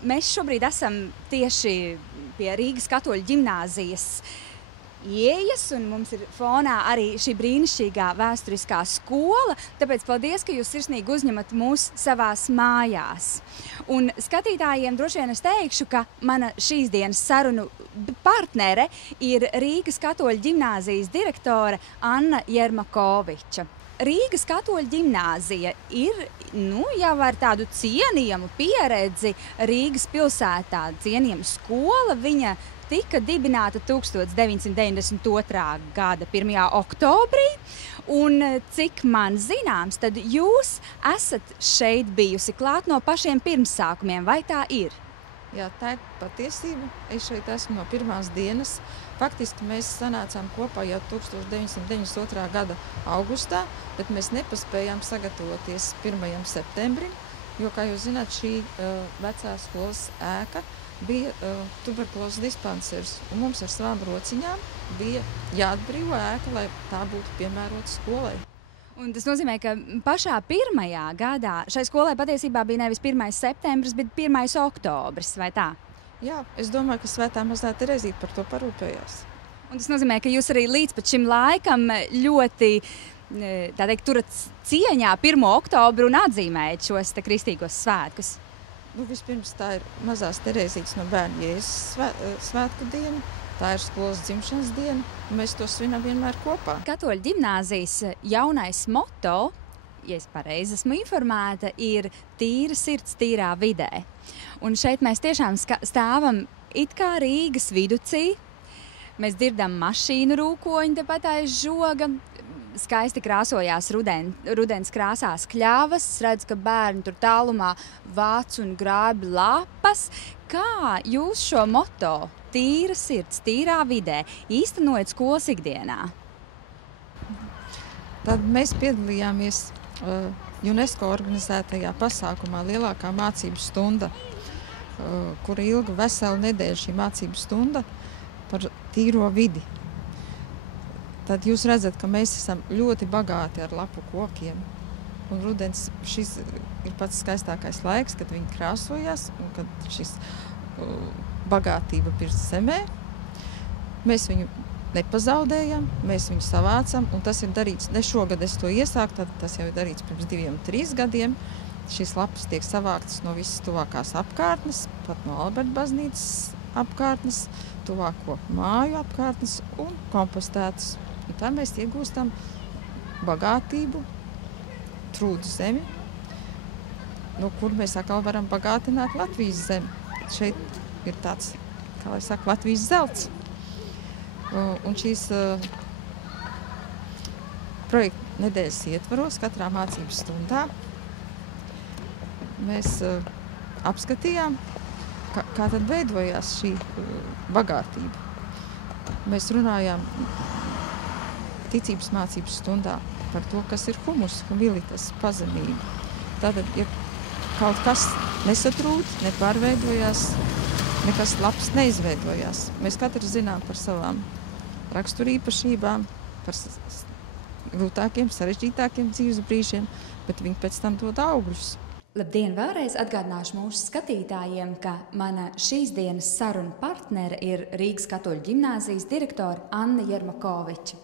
Mēs šobrīd esam tieši pie Rīgas Katoļu ģimnāzijas ieejas, un mums ir fonā arī šī brīnišķīgā vēsturiskā skola. Tāpēc paldies, ka jūs sirsnīgi uzņemat mūs savās mājās. Un skatītājiem droši vien es teikšu, ka mana šīs dienas sarunu partnere ir Rīgas Katoļu ģimnāzijas direktore Anna Jermakoviča. Rīgas Katoļu ģimnāzija ir jau ar tādu cienījamu pieredzi Rīgas pilsētā, cienījama skola. Viņa tika dibināta 1992. gada 1. oktobrī, un cik man zināms, tad jūs esat šeit bijusi klāt no pašiem pirmsākumiem, vai tā ir? Jā, tā ir patiesība. Es šeit esmu no pirmās dienas. Faktiski mēs sanācām kopā jau 1992. gada augustā, bet mēs nepaspējām sagatavoties 1. septembrim, jo, kā jūs zināt, šī vecā skolas ēka bija tuberkulozes dispansers, un mums ar savām rociņām bija jāatbrīvo ēka, lai tā būtu piemērota skolai. Un tas nozīmē, ka pašā pirmajā gadā šai skolai patiesībā bija nevis 1. septembris, bet 1. oktobris, vai tā? Jā, es domāju, ka Svētā Mazā Terezīte par to parūpējās. Un tas nozīmē, ka jūs arī līdz pat šim laikam ļoti, tā teikt, turat cieņā 1. oktobru un atzīmējat šos kristīgos svētkus. Vispirms tā ir Mazās Terēzītes no Bērnu Jēzus svētku diena. Tā ir skolas dzimšanas diena, un mēs to svinam vienmēr kopā. Katoļu ģimnāzijas jaunais moto, ja es pareizi esmu informēta, ir tīra sirds tīrā vidē. Un šeit mēs tiešām stāvam it kā Rīgas viducī. Mēs dzirdam mašīnu rūkoņu tepat aiz žoga. Skaisti krāsojās rudens krāsās kļavas. Es redzu, ka bērni tur tālumā vāc un grābi lapas. Kā jūs šo moto tīra sirds tīrā vidē īstenojat skolas ikdienā? Tad mēs piedalījāmies UNESCO organizētajā pasākumā Lielākā mācību stunda, kura ilga veselu nedēļu šī mācību stunda par tīro vidi. Tad jūs redzat, ka mēs esam ļoti bagāti ar lapu kokiem. Un rudens šis ir pats skaistākais laiks, kad viņi krāsojās un kad šis bagātība pirms zemē. Mēs viņu nepazaudējam, mēs viņu savācam, un tas ir darīts, ne šogad es to iesāku, tas jau ir darīts pirms 2-3 gadiem. Šīs lapas tiek savāktas no visas tuvākās apkārtnes, pat no Alberta baznīcas apkārtnes, tuvāko māju apkārtnes un kompostētas. Un tā mēs iegūstam bagātību, trūdu zemi, no kur mēs atkal varam bagātināt Latvijas zemi. Šeit ir tāds, kā lai saka, Latvijas zelts. Un šīs projekta nedēļas ietvaros katrā mācības stundā mēs apskatījām, kā tad veidojās šī bagātība. Mēs runājām ticības mācības stundā par to, kas ir humus, humilitas, pazemība. Tātad, ja kaut kas nesatrūd, nepārveidojās, nekas labs neizveidojās. Mēs katrs zinām par savām raksturīpašībām, par grūtākiem, sarežģītākiem dzīves brīžiem, bet viņi pēc tam dod augļus. Labdien! Vēlreiz atgādināšu mūsu skatītājiem, ka mana šīs dienas saruna partnere ir Rīgas Katoļu ģimnāzijas direktore Anna Jermakoviča.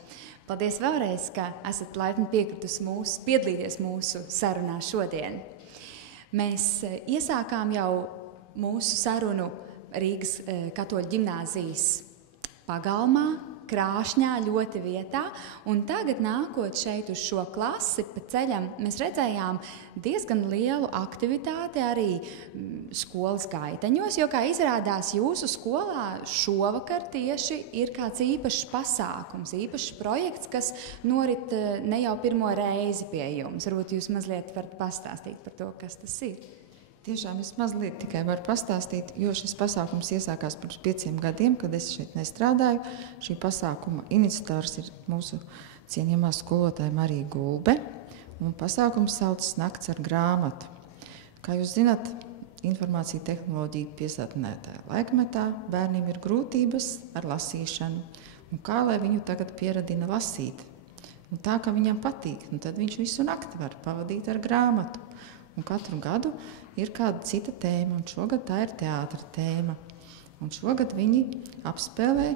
Paldies vēlreiz, ka esat laipni piekritus piedalīties mūsu sarunā šodien. Mēs iesākām jau mūsu sarunu Rīgas Katoļu ģimnāzijas pagalmā, Krāšņā, ļoti vietā, un tagad nākot šeit uz šo klasi pa ceļam, mēs redzējām diezgan lielu aktivitāti arī skolas gaiteņos, jo, kā izrādās, jūsu skolā šovakar tieši ir kāds īpašs pasākums, īpašs projekts, kas norit ne jau pirmo reizi pie jums. Varbūt jūs mazliet varat pastāstīt par to, kas tas ir. Tiešām es mazliet tikai varu pastāstīt, jo šis pasākums iesākās pirms 5 gadiem, kad es šeit nestrādāju. Šī pasākuma iniciators ir mūsu cienījamā skolotāja Marija Gulbe, un pasākums saucas Nakts ar grāmatu. Kā jūs zināt, informācija tehnoloģija piesātinātajā laikmetā bērniem ir grūtības ar lasīšanu, un kā lai viņu tagad pieradina lasīt. Un tā, ka viņam patīk, un tad viņš visu nakti var pavadīt ar grāmatu. un katru gadu ir kāda cita tēma, un šogad tā ir teātra tēma. Un šogad viņi apspēlē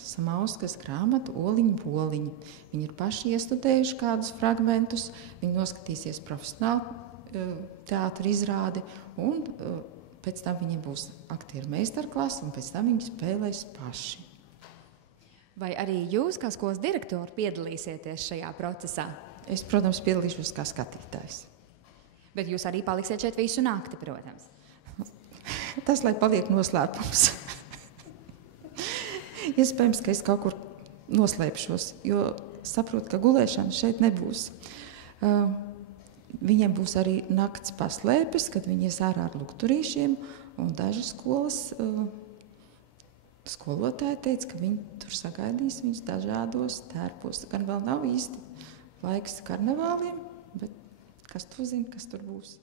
Samauskas grāmatu Oliņu boliņu. Viņi ir paši iestudējuši kādus fragmentus, viņi noskatīsies profesionāli teātra izrādi, un pēc tam viņiem būs aktieru meistarklase, un pēc tam viņi spēlēs paši. Vai arī jūs, kā skolas direktori, piedalīsieties šajā procesā? Es, protams, piedalīšos kā skatītājs. Bet jūs arī paliksiet šeit visu nakti, protams. Tas, lai paliek noslēpums. Iespējams, ka es kaut kur noslēpšos, jo saprotu, ka gulēšana šeit nebūs. Viņiem būs arī nakts paslēpes, kad viņi ies ārā ar lukturīšiem, un daži skolas skolotāji teica, ka viņi tur sagaidīs viņus dažādos tērpos. Gan vēl nav īsti laiks karnevāliem, bet kas to zina, kas tur būs.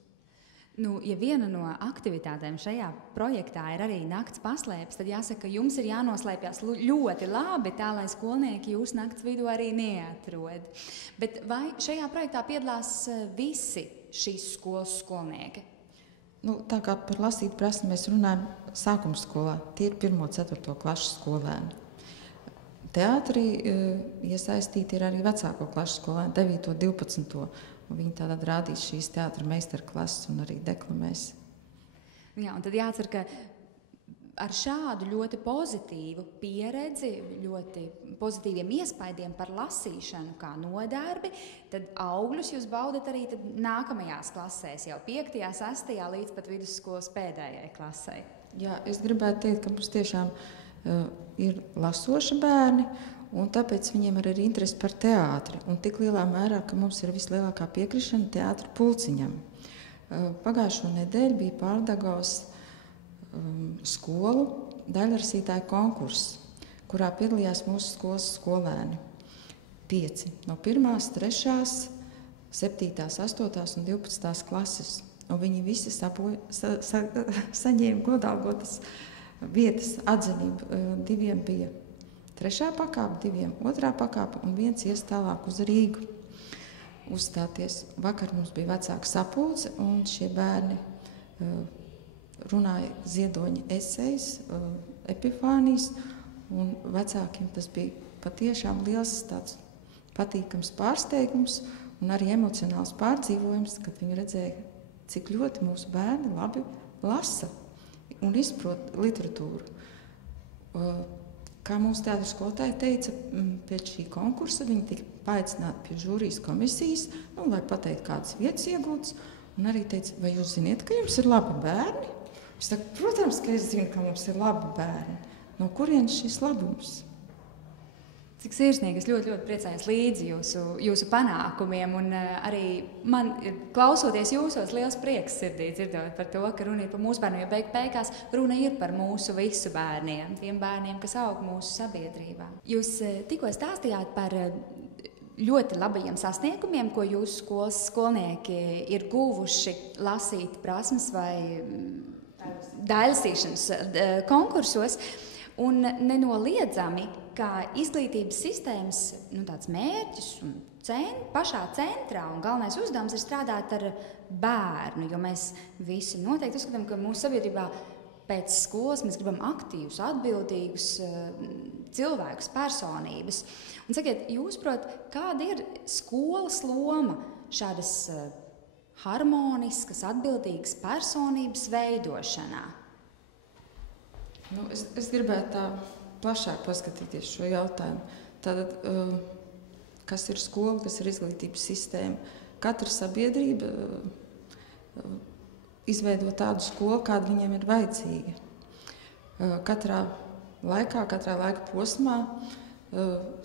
Nu, ja viena no aktivitātēm šajā projektā ir arī nakts paslēpes, tad jāsaka, ka jums ir jānoslēpjas ļoti labi, tā lai skolnieki jūs nakts vidū arī neatrod. Bet vai šajā projektā piedalās visi šīs skolas skolnieki? Nu, tā kā par lasīt prasmi mēs runājam sākuma skolā, tie ir 1.–4. klašu skolēni. Teātrī iesaistīti ir arī vecāko klašu skolēni, 9. 12. Un viņi tātad rādīs šīs teātra meistarklases un arī deklamēs. Jā, un tad jācer, ka ar šādu ļoti pozitīvu pieredzi, ļoti pozitīviem iespaidiem par lasīšanu kā nodarbi, tad augļus jūs baudat arī tad nākamajās klasēs, jau 5., 6. līdz pat vidusskolas pēdējai klasei. Jā, es gribētu teikt, ka mums tiešām ir lasoši bērni, un tāpēc viņiem ir arī interesi par teātri. Un tik lielā mērā, ka mums ir vislielākā piekrišana teātra pulciņam. Pagājušo nedēļu bija Pārdaugavas skolu daļrasītāju konkurss, kurā piedalījās mūsu skolas skolēni. 5 no 1., 3., 7., 8. un 12. klases. Un viņi visi saņēma godalgotas vietas atzinību. 2 bija 3. pakāpe, 2 2. pakāpe un 1 ies tālāk uz Rīgu uzstāties. Vakar mums bija vecāka sapulce, un šie bērni runāja ziedoņa esejas, epifānijas, un vecākiem tas bija patiešām liels tāds patīkams pārsteigums un arī emocionāls pārdzīvojums, kad viņi redzēja, cik ļoti mūsu bērni labi lasa un izprot literatūru. Kā mūsu teātra skolotāja teica, pēc šī konkursa viņi tika paaicināti pie žūrijas komisijas, lai pateiktu kādas vietas iegūtas, un arī teica, vai jūs ziniet, ka jums ir labi bērni? Es saku, protams, ka es zinu, ka mums ir labi bērni. No kurienes šis labums? Cik sirsnīgi, es ļoti, ļoti priecājos līdzi jūsu panākumiem, un arī man, klausoties jūsos, liels prieks sirdī dzirdot par to, ka runa ir par mūsu bērniem, jo beigās runa ir par mūsu visu bērniem, tiem bērniem, kas aug mūsu sabiedrībā. Jūs tikko stāstījāt par ļoti labajiem sasniegumiem, ko jūsu skolas skolnieki ir guvuši lasīt prasmes vai daļlasīšanas konkursos, un nenoliedzami, kā izglītības sistēmas tāds mērķis un pašā centrā un galvenais uzdevums ir strādāt ar bērnu, jo mēs visi noteikti uzskatām, ka mūsu sabiedrībā pēc skolas mēs gribam aktīvus, atbildīgus cilvēkus, personības. Un sakiet, jūs prot, kāda ir skolas loma šādas harmoniskas, atbildīgas personības veidošanā? Es gribētu tā plašāk paskatīties šo jautājumu. Tātad, kas ir skola, kas ir izglītības sistēma? Katra sabiedrība izveido tādu skolu, kāda viņiem ir vajadzīga. Katrā laika posmā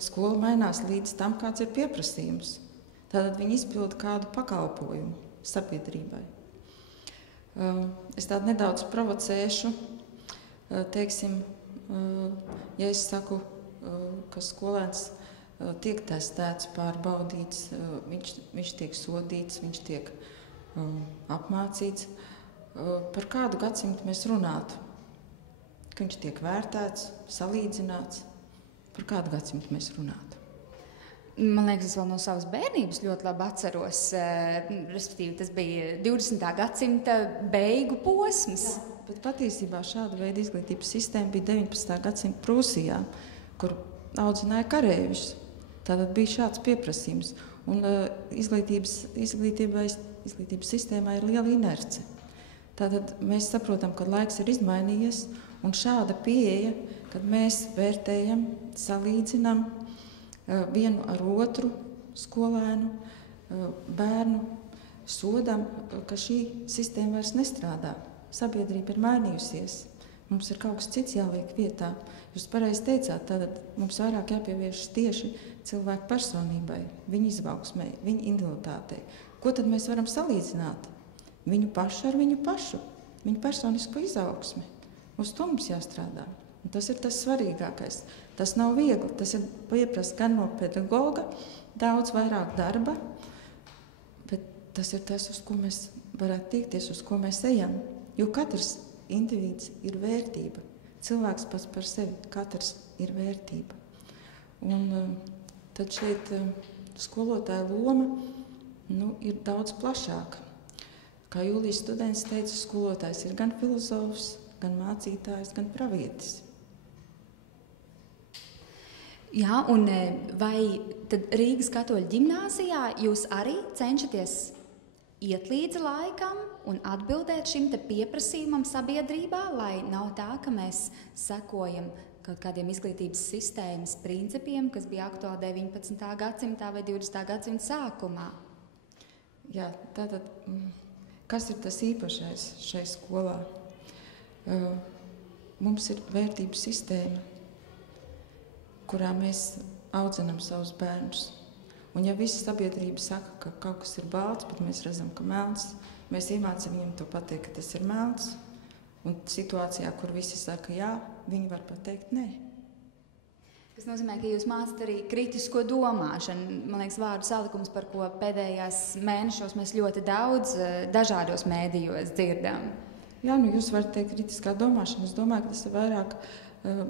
skola mainās līdz tam, kāds ir pieprasījums. Tātad viņi izpilda kādu pakalpojumu sabiedrībai. Es tādu nedaudz provocēšu, teiksim, ja es saku, ka skolēns tiek testēts, pārbaudīts, viņš tiek sodīts, viņš tiek apmācīts, par kādu gadsimtu mēs runātu? Ka viņš tiek vērtēts, salīdzināts, par kādu gadsimtu mēs runātu? Man liekas, es vēl no savas bērnības ļoti labi atceros. Respektīvi, tas bija 20. gadsimta beigu posms. Jā, bet patiesībā šāda veida izglītības sistēma bija 19. gadsimta Prūsijā, kur audzināja kareivjus. Tātad bija šāds pieprasījums. Un izglītības sistēmā ir liela inerce. Tātad mēs saprotam, ka laiks ir izmainījies, un šāda pieeja, kad mēs vērtējam, salīdzinām vienu ar otru skolēnu, bērnu, sodam, ka šī sistēma vairs nestrādā. Sabiedrība ir mainījusies. Mums ir kaut kas cits jāliek vietā. Jūs pareizi teicāt, tātad mums vairāk jāpievēršas tieši cilvēku personībai, viņa izaugsmei, viņa individualitātei. Ko tad mēs varam salīdzināt? Viņu pašu ar viņu pašu, viņu personisko izaugsmi. Uz to mums jāstrādā. Un tas ir tas svarīgākais. Tas nav viegli. Tas ir pieprasa gan no pedagoga daudz vairāk darba, bet tas ir tas, uz ko mēs varētu tiekties, uz ko mēs ejam. Jo katrs individs ir vērtība. Cilvēks pats par sevi, katrs ir vērtība. Un tad šeit skolotāja loma ir daudz plašāka. Kā Jūlijas students teica, skolotājs ir gan filozofs, gan mācītājs, gan pravietis. Jā, un vai tad Rīgas katoļu ģimnāzijā jūs arī cenšaties iet līdzi laikam un atbildēt šim te pieprasījumam sabiedrībā, lai nav tā, ka mēs sekojam kaut kādiem izglītības sistēmas principiem, kas bija aktuāli 19. gadsimtā vai 20. gadsimta sākumā? Jā, tātad, kas ir tas īpašais šai skolā? Mums ir vērtību sistēma, kurā mēs audzinām savus bērnus. Un ja visa sabiedrība saka, ka kaut kas ir balts, bet mēs redzam, ka melns, mēs iemācām viņiem to pateikt, ka tas ir melns. Un situācijā, kur visi saka jā, viņi var pateikt nē. Tas nozīmē, ka jūs mācāt arī kritisko domāšanu. Man liekas, vārdu salikums, par ko pēdējās mēnešos mēs ļoti daudz dažādos mēdījos dzirdam. Jā, jūs varat teikt kritiskā domāšana. Es domāju, ka tas ir vairāk,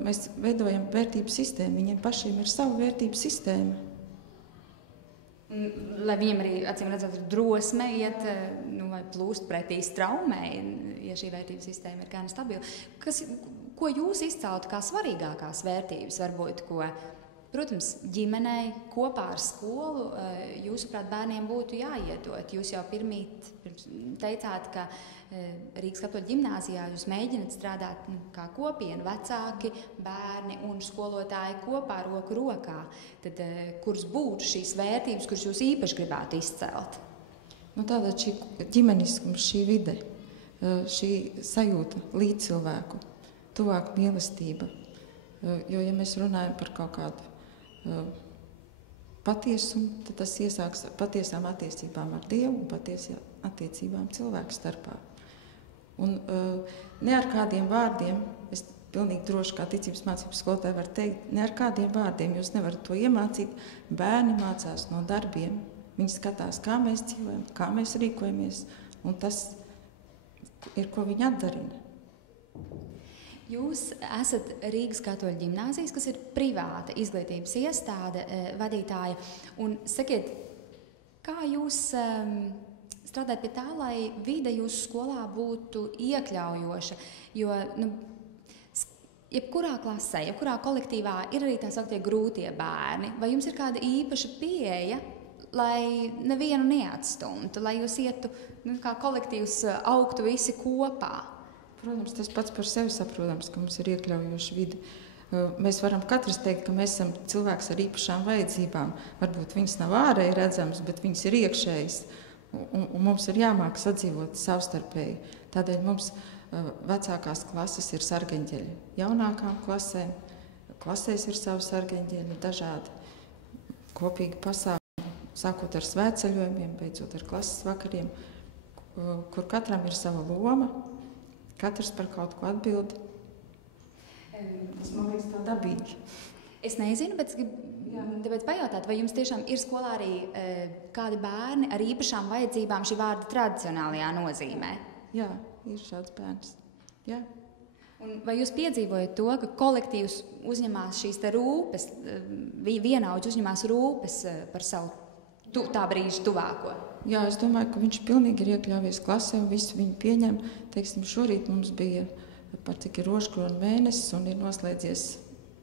mēs veidojam vērtību sistēmu. Viņiem pašiem ir sava vērtību sistēma. Lai viņiem arī, acīm redzot, ir drosme iet vai plūst pretī straumē, ja šī vērtību sistēma ir gan stabila. Ko jūs izceltu kā svarīgākās vērtības, varbūt, ko, protams, ģimenei kopā ar skolu, jūsuprāt, bērniem būtu jāiedot? Jūs jau pirms teicāt, ka Rīgas katoļu ģimnāzijā jūs mēģināt strādāt kā kopiena, vecāki, bērni un skolotāji kopā roku rokā. Tad, kuras būtu šīs vērtības, kuras jūs īpaši gribētu izcelt? Tātad šī ģimeniskums, šī vide, šī sajūta līdz cilvēku, tuvāk mīlestība. Jo, ja mēs runājam par kaut kādu patiesumu, tad tas iesāks patiesām attiecībām ar Dievu un patiesām attiecībām cilvēku starpā. Un ne ar kādiem vārdiem, es pilnīgi droši kā ticības mācības skolotāja varu teikt, ne ar kādiem vārdiem jūs nevarat to iemācīt. Bērni mācās no darbiem, viņi skatās, kā mēs dzīvojam, kā mēs rīkojamies, un tas ir, ko viņi atdarina. Jūs esat Rīgas katoļu ģimnāzijas, kas ir privāta izglītības iestāde, vadītāja. Un sakiet, kā jūs strādājat pie tā, lai vide jūsu skolā būtu iekļaujoša? Jo jebkurā klasē, jebkurā kolektīvā ir arī tā sauktie grūtie bērni. Vai jums ir kāda īpaša pieeja, lai nevienu neatstumtu, lai jūs ietu kā kolektīvs augtu visi kopā? Protams, tas pats par sevi saprotams, ka mums ir iekļaujoša vide. Mēs varam katrs teikt, ka mēs esam cilvēks ar īpašām vajadzībām. Varbūt viņas nav ārēji redzamas, bet viņas ir iekšējas. Un mums ir jāmāk sadzīvot savstarpēji. Tādēļ mums vecākās klases ir sargeņģeļi. Jaunākām klasēs ir savi sargeņģeļi, dažādi kopīgi pasākumi, sākot ar svētceļojumiem, beidzot ar klases vakariem, kur katram ir sava loma. Katrs par kaut ko atbild. Tas man liekas tā dabīgi. Es nezinu, bet tāpēc pajautāt, vai jums tiešām ir skolā arī kādi bērni ar īpašām vajadzībām šī vārda tradicionālajā nozīmē? Jā, ir šāds bērns. Jā. Un vai jūs piedzīvojat to, ka kolektīvs uzņemās šīs te rūpes, vienaudži uzņemās rūpes par savu tā brīža tuvāko? Jā, es domāju, ka viņš pilnīgi ir iekļāvies klasē un visi viņu pieņem. Teiksim, šorīt mums bija cik ir rožkrona mēnesis un ir noslēdzies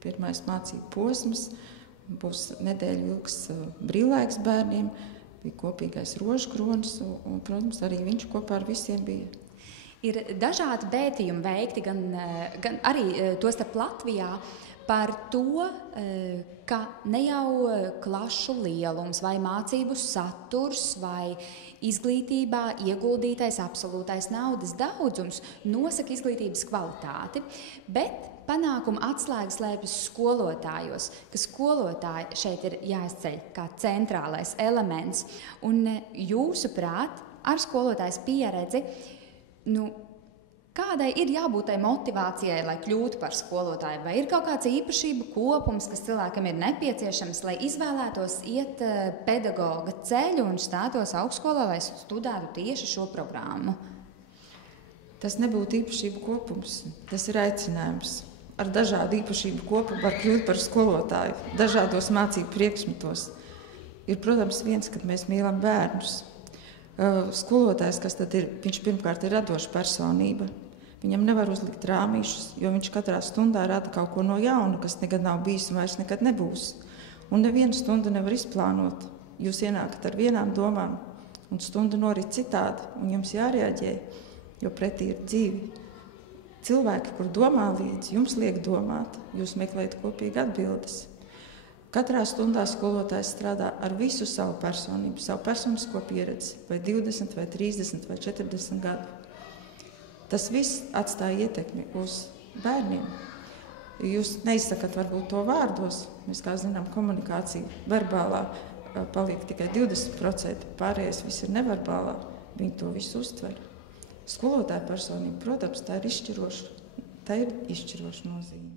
pirmais mācību posms. Būs nedēļu ilgs brīvlaiks bērniem, bija kopīgais rožkronis un, protams, arī viņš kopā ar visiem bija. Ir dažādi pētījumi veikti, gan arī tostarp Latvijā, par to, ka ne jau klašu lielums vai mācību saturs vai izglītībā ieguldītais absolūtais naudas daudzums nosaka izglītības kvalitāti, bet panākuma atslēga slēpjas skolotājos, ka skolotāji šeit ir jāizceļ kā centrālais elements. Un jūsuprāt, ar skolotājas pieredzi, kādai ir jābūt tai motivācijai, lai kļūtu par skolotāju? Vai ir kaut kāds īpašību kopums, kas cilvēkam ir nepieciešams, lai izvēlētos iet pedagoga ceļu un stātos augstskolā, lai studētu tieši šo programmu? Tas nebūtu īpašību kopums, tas ir aicinājums. Ar dažādu īpašību kopumu var kļūt par skolotāju, dažādos mācību priekšmetos. Ir, protams, viens, kad mēs mīlam bērnus. Skolotājs, kas tad ir, viņš pirmkārt ir radoša personība. Viņam nevar uzlikt rāmīšus, jo viņš katrā stundā rada kaut ko no jauna, kas nekad nav bijis un vairs nekad nebūs. Un nevienu stundu nevar izplānot. Jūs ienākat ar vienām domām, un stunda norit citādi, un jums jārēģē, jo pretī ir dzīvi. Cilvēki, kur domā līdzi, jums liek domāt, jūs meklējat kopīgi atbildes. Katrā stundā skolotājs strādā ar visu savu personību, savu personisko pieredzi, vai 20, vai 30, vai 40 gadu. Tas viss atstāja ietekmi uz bērniem. Jūs neizsakat varbūt to vārdos, mēs kā zinām, komunikācija verbālā paliek tikai 20%, pārējais viss ir neverbālā, viņi to visu uztver. Skolotāja personība, protams, tā ir izšķiroša nozīme.